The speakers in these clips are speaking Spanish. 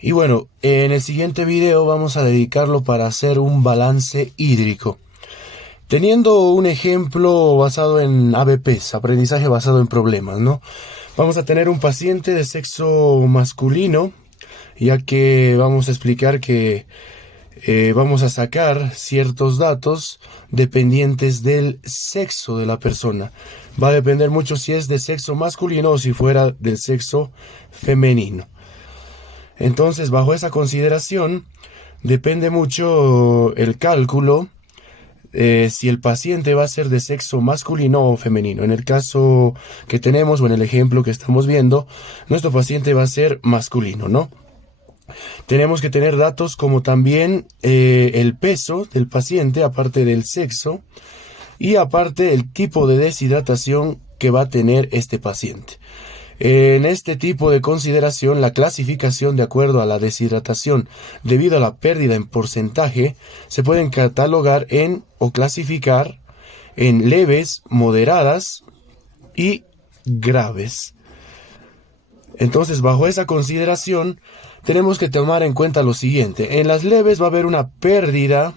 Y bueno, en el siguiente video vamos a dedicarlo para hacer un balance hídrico. Teniendo un ejemplo basado en ABPs, aprendizaje basado en problemas, ¿no? Vamos a tener un paciente de sexo masculino, ya que vamos a explicar que vamos a sacar ciertos datos dependientes del sexo de la persona. Va a depender mucho si es de sexo masculino o si fuera del sexo femenino. Entonces, bajo esa consideración, depende mucho el cálculo si el paciente va a ser de sexo masculino o femenino. En el caso que tenemos o en el ejemplo que estamos viendo, nuestro paciente va a ser masculino, ¿no? Tenemos que tener datos como también el peso del paciente, aparte del sexo, y aparte el tipo de deshidratación que va a tener este paciente. En este tipo de consideración, la clasificación de acuerdo a la deshidratación debido a la pérdida en porcentaje se pueden catalogar en o clasificar en leves, moderadas y graves. Entonces, bajo esa consideración, tenemos que tomar en cuenta lo siguiente. En las leves va a haber una pérdida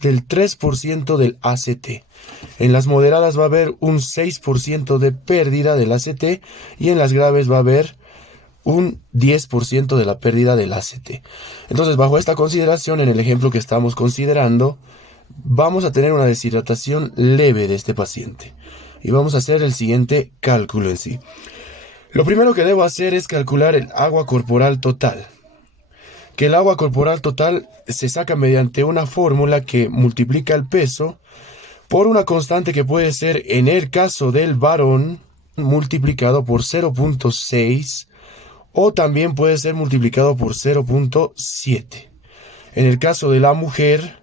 del 3% del ACT. En las moderadas va a haber un 6% de pérdida del ACT y en las graves va a haber un 10% de la pérdida del ACT. Entonces, bajo esta consideración, en el ejemplo que estamos considerando, vamos a tener una deshidratación leve de este paciente. Y vamos a hacer el siguiente cálculo en sí. Lo primero que debo hacer es calcular el agua corporal total. Que el agua corporal total se saca mediante una fórmula que multiplica el peso por una constante que puede ser, en el caso del varón, multiplicado por 0.6 o también puede ser multiplicado por 0.7. En el caso de la mujer,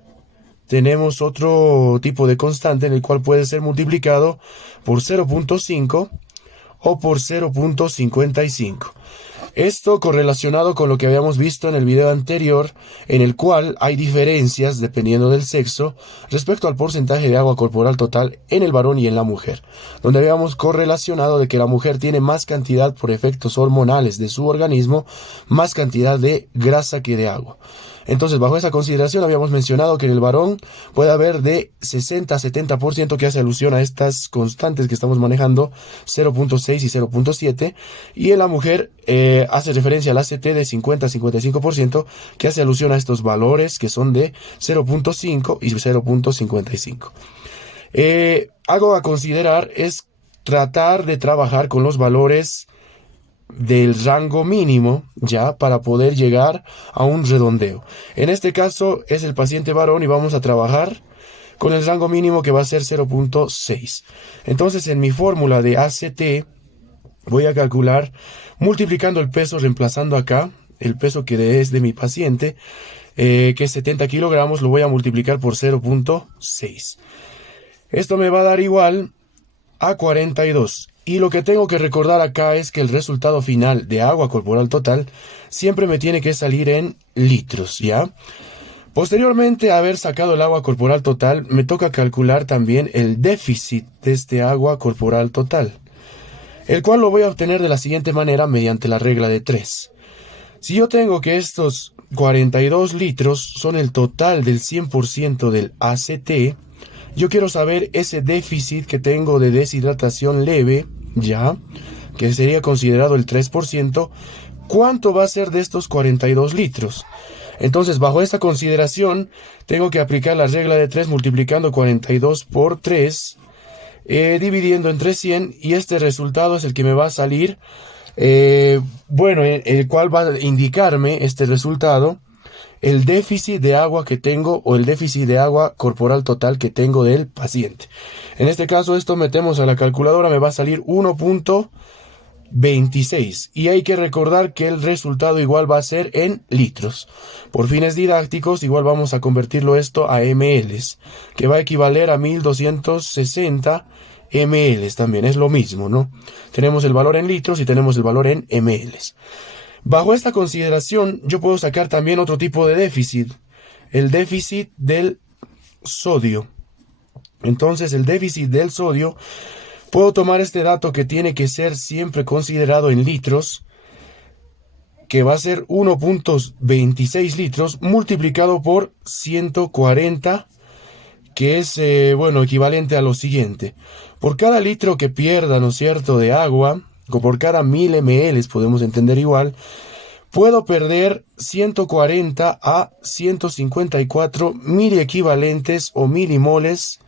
tenemos otro tipo de constante en el cual puede ser multiplicado por 0.5 o por 0.55. Esto correlacionado con lo que habíamos visto en el video anterior, en el cual hay diferencias dependiendo del sexo respecto al porcentaje de agua corporal total en el varón y en la mujer, donde habíamos correlacionado de que la mujer tiene más cantidad por efectos hormonales de su organismo, más cantidad de grasa que de agua. Entonces, bajo esa consideración habíamos mencionado que en el varón puede haber de 60 a 70% que hace alusión a estas constantes que estamos manejando, 0.6 y 0.7, y en la mujer hace referencia al ACT de 50 a 55% que hace alusión a estos valores que son de 0.5 y 0.55. Algo a considerar es tratar de trabajar con los valores del rango mínimo ya para poder llegar a un redondeo. En este caso es el paciente varón y vamos a trabajar con el rango mínimo que va a ser 0.6. Entonces, en mi fórmula de ACT voy a calcular multiplicando el peso, reemplazando acá el peso que es de mi paciente, que es 70 kilogramos, lo voy a multiplicar por 0.6. Esto me va a dar igual a 42. Y lo que tengo que recordar acá es que el resultado final de agua corporal total siempre me tiene que salir en litros, ¿ya? Posteriormente a haber sacado el agua corporal total, me toca calcular también el déficit de este agua corporal total, el cual lo voy a obtener de la siguiente manera mediante la regla de 3. Si yo tengo que estos 42 litros son el total del 100% del ACT, yo quiero saber ese déficit que tengo de deshidratación leve, ya, que sería considerado el 3%, ¿cuánto va a ser de estos 42 litros? Entonces, bajo esta consideración, tengo que aplicar la regla de 3 multiplicando 42 por 3, dividiendo entre 100, y este resultado es el que me va a salir, el cual va a indicarme este resultado, el déficit de agua que tengo o el déficit de agua corporal total que tengo del paciente. En este caso, esto metemos a la calculadora, me va a salir 1.26 y hay que recordar que el resultado igual va a ser en litros. Por fines didácticos, igual vamos a convertirlo esto a mLs, que va a equivaler a 1260 mLs también, es lo mismo, ¿no? Tenemos el valor en litros y tenemos el valor en mLs. Bajo esta consideración, yo puedo sacar también otro tipo de déficit, el déficit del sodio. Entonces, el déficit del sodio, puedo tomar este dato que tiene que ser siempre considerado en litros, que va a ser 1.26 litros multiplicado por 140, que es, bueno, equivalente a lo siguiente. Por cada litro que pierda, ¿no es cierto?, de agua, o por cada 1000 ml, podemos entender igual, puedo perder 140 a 154 miliequivalentes o milimoles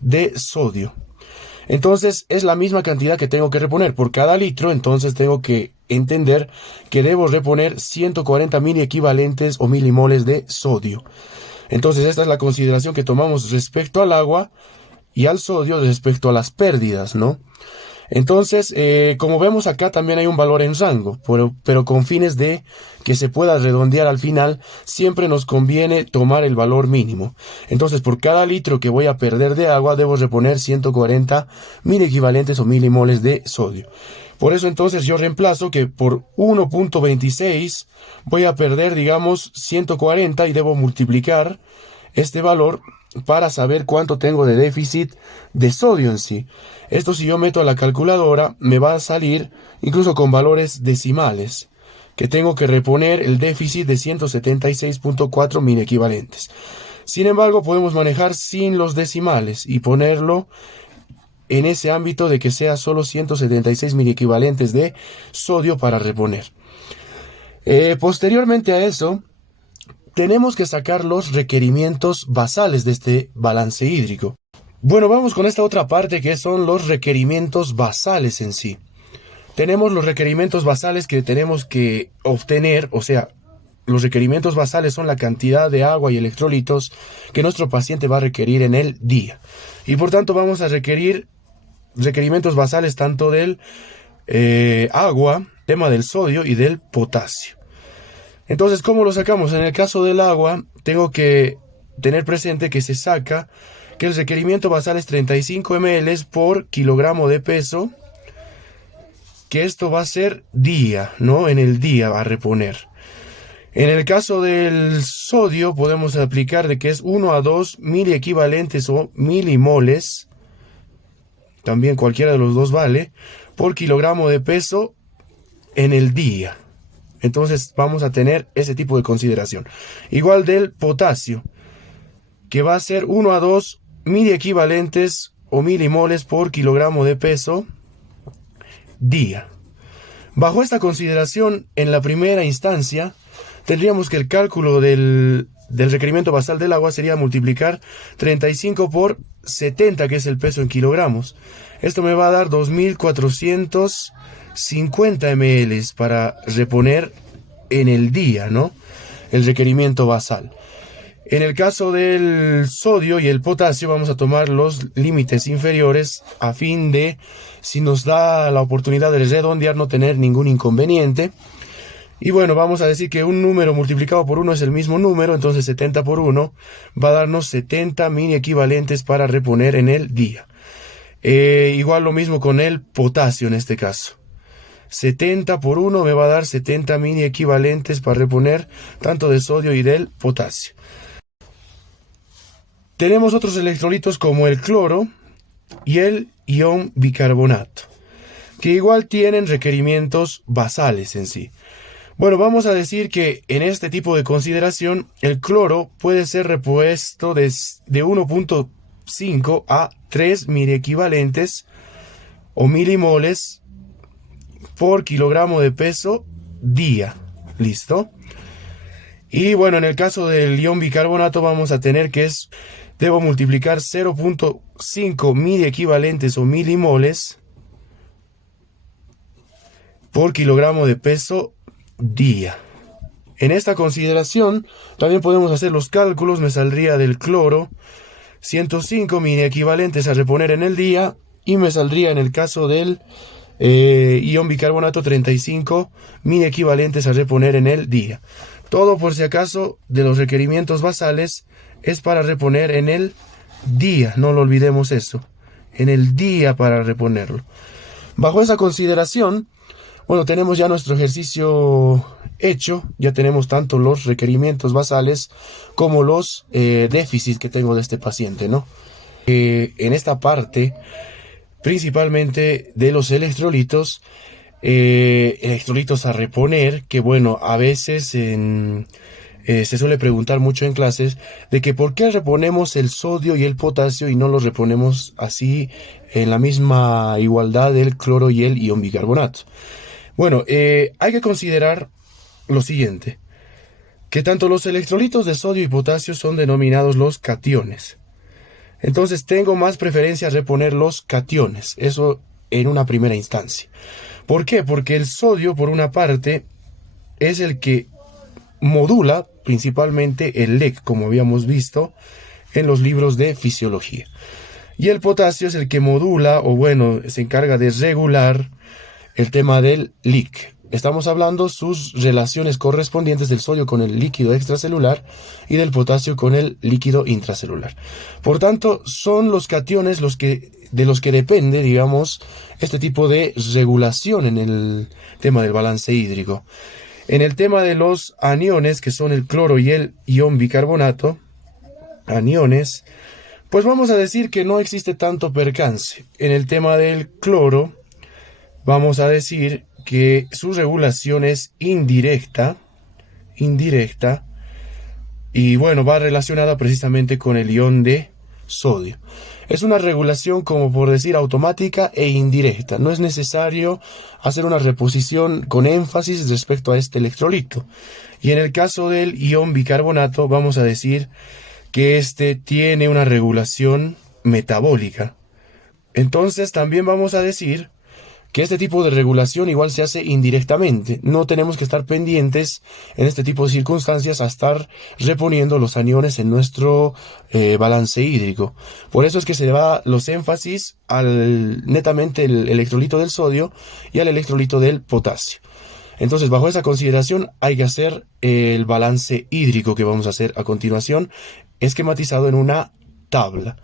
de sodio. Entonces es la misma cantidad que tengo que reponer por cada litro. Entonces tengo que entender que debo reponer 140 miliequivalentes o milimoles de sodio. Entonces esta es la consideración que tomamos respecto al agua y al sodio respecto a las pérdidas, ¿no? Entonces, como vemos acá, también hay un valor en rango, pero con fines de que se pueda redondear al final, siempre nos conviene tomar el valor mínimo. Entonces, por cada litro que voy a perder de agua, debo reponer 140 miliequivalentes o milimoles de sodio. Por eso, entonces, yo reemplazo que por 1.26 voy a perder, digamos, 140 y debo multiplicar este valor para saber cuánto tengo de déficit de sodio en sí. Esto, si yo meto a la calculadora, me va a salir incluso con valores decimales, que tengo que reponer el déficit de 176.4 miliequivalentes. Sin embargo, podemos manejar sin los decimales y ponerlo en ese ámbito de que sea solo 176 miliequivalentes de sodio para reponer. Posteriormente a eso, tenemos que sacar los requerimientos basales de este balance hídrico. Bueno, vamos con esta otra parte que son los requerimientos basales en sí. Tenemos los requerimientos basales que tenemos que obtener, o sea, los requerimientos basales son la cantidad de agua y electrolitos que nuestro paciente va a requerir en el día. Y por tanto vamos a requerir requerimientos basales tanto del agua, tema del sodio y del potasio. Entonces, ¿cómo lo sacamos? En el caso del agua, tengo que tener presente que se saca que el requerimiento basal es 35 ml por kilogramo de peso, que esto va a ser día, ¿no? En el día va a reponer. En el caso del sodio, podemos aplicar de que es 1 a 2 miliequivalentes o milimoles, también cualquiera de los dos vale, por kilogramo de peso en el día. Entonces vamos a tener ese tipo de consideración. Igual del potasio, que va a ser 1 a 2 miliequivalentes o milimoles por kilogramo de peso día. Bajo esta consideración, en la primera instancia, tendríamos que el cálculo del requerimiento basal del agua sería multiplicar 35 por 70, que es el peso en kilogramos. Esto me va a dar 2450 ml para reponer en el día, ¿no? El requerimiento basal. En el caso del sodio y el potasio vamos a tomar los límites inferiores a fin de, si nos da la oportunidad de redondear, no tener ningún inconveniente. Y bueno, vamos a decir que un número multiplicado por 1 es el mismo número, entonces 70 por 1 va a darnos 70 miliequivalentes para reponer en el día. Igual lo mismo con el potasio en este caso. 70 por 1 me va a dar 70 miliequivalentes para reponer tanto de sodio y del potasio. Tenemos otros electrolitos como el cloro y el ion bicarbonato, que igual tienen requerimientos basales en sí. Bueno, vamos a decir que en este tipo de consideración el cloro puede ser repuesto de 1.5 a 3 miliequivalentes o milimoles por kilogramo de peso día. ¿Listo? Y bueno, en el caso del ion bicarbonato vamos a tener que debo multiplicar 0.5 miliequivalentes o milimoles por kilogramo de peso día. En esta consideración también podemos hacer los cálculos. Me saldría del cloro 105 miliequivalentes a reponer en el día, y me saldría en el caso del ion bicarbonato 35 miliequivalentes a reponer en el día. Todo, por si acaso, de los requerimientos basales es para reponer en el día, no lo olvidemos eso, en el día para reponerlo. Bajo esa consideración, bueno, tenemos ya nuestro ejercicio hecho, ya tenemos tanto los requerimientos basales como los déficits que tengo de este paciente, ¿no? En esta parte, principalmente de los electrolitos, electrolitos a reponer, que bueno, a veces se suele preguntar mucho en clases de que por qué reponemos el sodio y el potasio y no los reponemos así en la misma igualdad del cloro y el ion bicarbonato. Bueno, hay que considerar lo siguiente, que tanto los electrolitos de sodio y potasio son denominados los cationes. Entonces tengo más preferencia a reponer los cationes, eso en una primera instancia. ¿Por qué? Porque el sodio, por una parte, es el que modula principalmente el LEC, como habíamos visto en los libros de fisiología. Y el potasio es el que modula, o bueno, se encarga de regular el tema del LIC. Estamos hablando sus relaciones correspondientes del sodio con el líquido extracelular y del potasio con el líquido intracelular. Por tanto, son los cationes de los que depende, digamos, este tipo de regulación en el tema del balance hídrico. En el tema de los aniones, que son el cloro y el ion bicarbonato, aniones, pues vamos a decir que no existe tanto percance. En el tema del cloro, vamos a decir que su regulación es indirecta, y bueno, va relacionada precisamente con el ion de sodio. Es una regulación, como por decir, automática e indirecta. No es necesario hacer una reposición con énfasis respecto a este electrolito. Y en el caso del ion bicarbonato, vamos a decir que este tiene una regulación metabólica. Entonces también vamos a decir que este tipo de regulación igual se hace indirectamente. No tenemos que estar pendientes en este tipo de circunstancias a estar reponiendo los aniones en nuestro balance hídrico. Por eso es que se da los énfasis al netamente el electrolito del sodio y al electrolito del potasio. Entonces, bajo esa consideración hay que hacer el balance hídrico que vamos a hacer a continuación, esquematizado en una tabla.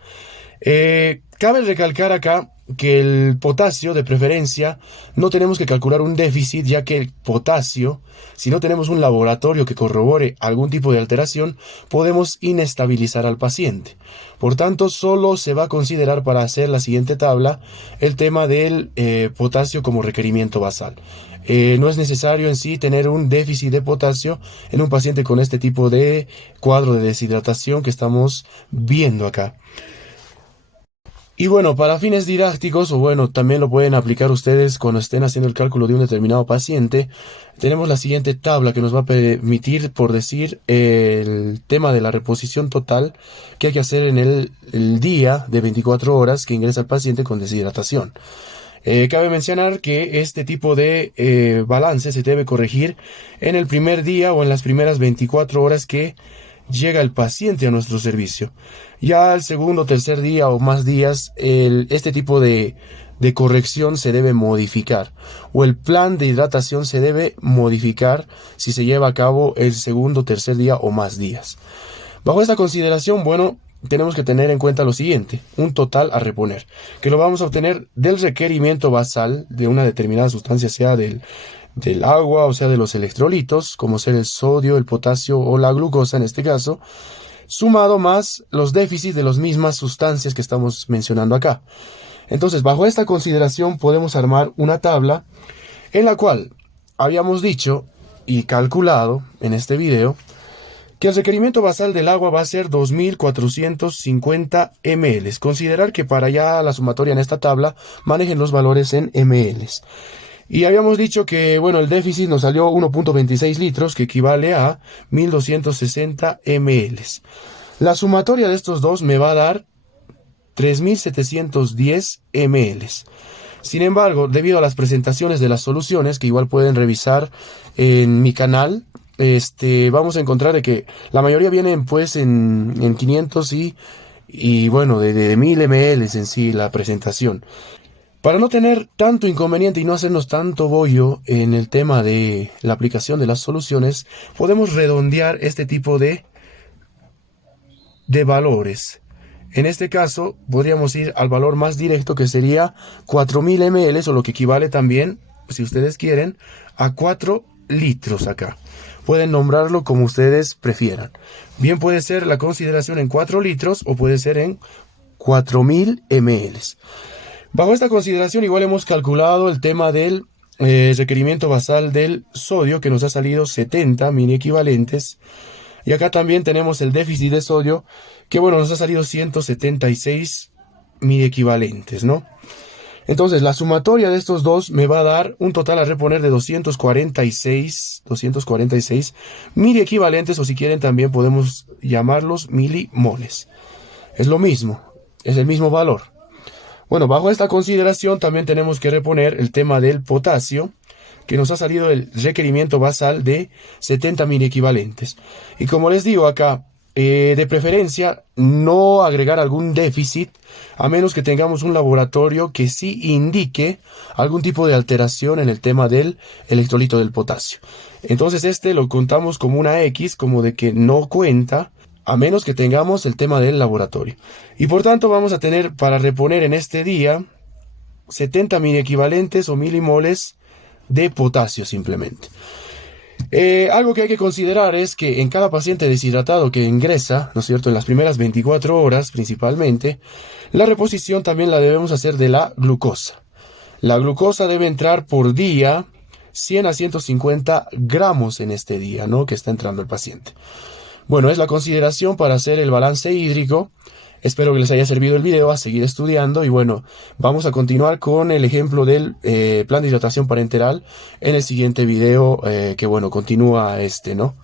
Cabe recalcar acá que el potasio, de preferencia, no tenemos que calcular un déficit, ya que el potasio, si no tenemos un laboratorio que corrobore algún tipo de alteración, podemos inestabilizar al paciente. Por tanto, solo se va a considerar para hacer la siguiente tabla el tema del potasio como requerimiento basal. No es necesario en sí tener un déficit de potasio en un paciente con este tipo de cuadro de deshidratación que estamos viendo acá. Y bueno, para fines didácticos, o bueno, también lo pueden aplicar ustedes cuando estén haciendo el cálculo de un determinado paciente, tenemos la siguiente tabla que nos va a permitir, por decir, el tema de la reposición total que hay que hacer en el día de 24 horas que ingresa el paciente con deshidratación. Cabe mencionar que este tipo de balance se debe corregir en el primer día o en las primeras 24 horas que llega el paciente a nuestro servicio. Ya al segundo o tercer día o más días, este tipo de corrección se debe modificar, o el plan de hidratación se debe modificar si se lleva a cabo el segundo o tercer día o más días. Bajo esta consideración, bueno, tenemos que tener en cuenta lo siguiente: un total a reponer, que lo vamos a obtener del requerimiento basal de una determinada sustancia, sea del agua, o sea de los electrolitos, como ser el sodio, el potasio o la glucosa en este caso, sumado más los déficits de las mismas sustancias que estamos mencionando acá. Entonces, bajo esta consideración podemos armar una tabla en la cual habíamos dicho y calculado en este video que el requerimiento basal del agua va a ser 2450 ml. Considerar que para ya la sumatoria en esta tabla manejen los valores en ml. Y habíamos dicho que, bueno, el déficit nos salió 1.26 litros, que equivale a 1260 ml. La sumatoria de estos dos me va a dar 3710 ml. Sin embargo, debido a las presentaciones de las soluciones, que igual pueden revisar en mi canal, vamos a encontrar de que la mayoría vienen pues en 500 y bueno, de 1000 ml en sí la presentación. Para no tener tanto inconveniente y no hacernos tanto bollo en el tema de la aplicación de las soluciones, podemos redondear este tipo de valores. En este caso, podríamos ir al valor más directo, que sería 4000 ml, o lo que equivale también, si ustedes quieren, a 4 litros acá. Pueden nombrarlo como ustedes prefieran. Bien puede ser la consideración en 4 litros o puede ser en 4000 ml. Bajo esta consideración igual hemos calculado el tema del requerimiento basal del sodio, que nos ha salido 70 miliequivalentes. Y acá también tenemos el déficit de sodio, que bueno, nos ha salido 176 miliequivalentes, ¿no? Entonces, la sumatoria de estos dos me va a dar un total a reponer de 246 miliequivalentes, o si quieren también podemos llamarlos milimoles. Es lo mismo, es el mismo valor. Bueno, bajo esta consideración también tenemos que reponer el tema del potasio, que nos ha salido el requerimiento basal de 70 miliequivalentes. Y como les digo acá, de preferencia no agregar algún déficit, a menos que tengamos un laboratorio que sí indique algún tipo de alteración en el tema del electrolito del potasio. Entonces este lo contamos como una X, como de que no cuenta, a menos que tengamos el tema del laboratorio. Y por tanto vamos a tener para reponer en este día 70 miliequivalentes o milimoles de potasio simplemente. Algo que hay que considerar es que en cada paciente deshidratado que ingresa, ¿no es cierto?, en las primeras 24 horas principalmente, la reposición también la debemos hacer de la glucosa. La glucosa debe entrar por día 100 a 150 gramos en este día, ¿no?, que está entrando el paciente. Bueno, es la consideración para hacer el balance hídrico. Espero que les haya servido el video, a seguir estudiando. Y bueno, vamos a continuar con el ejemplo del plan de hidratación parenteral en el siguiente video, que bueno, continúa ¿no?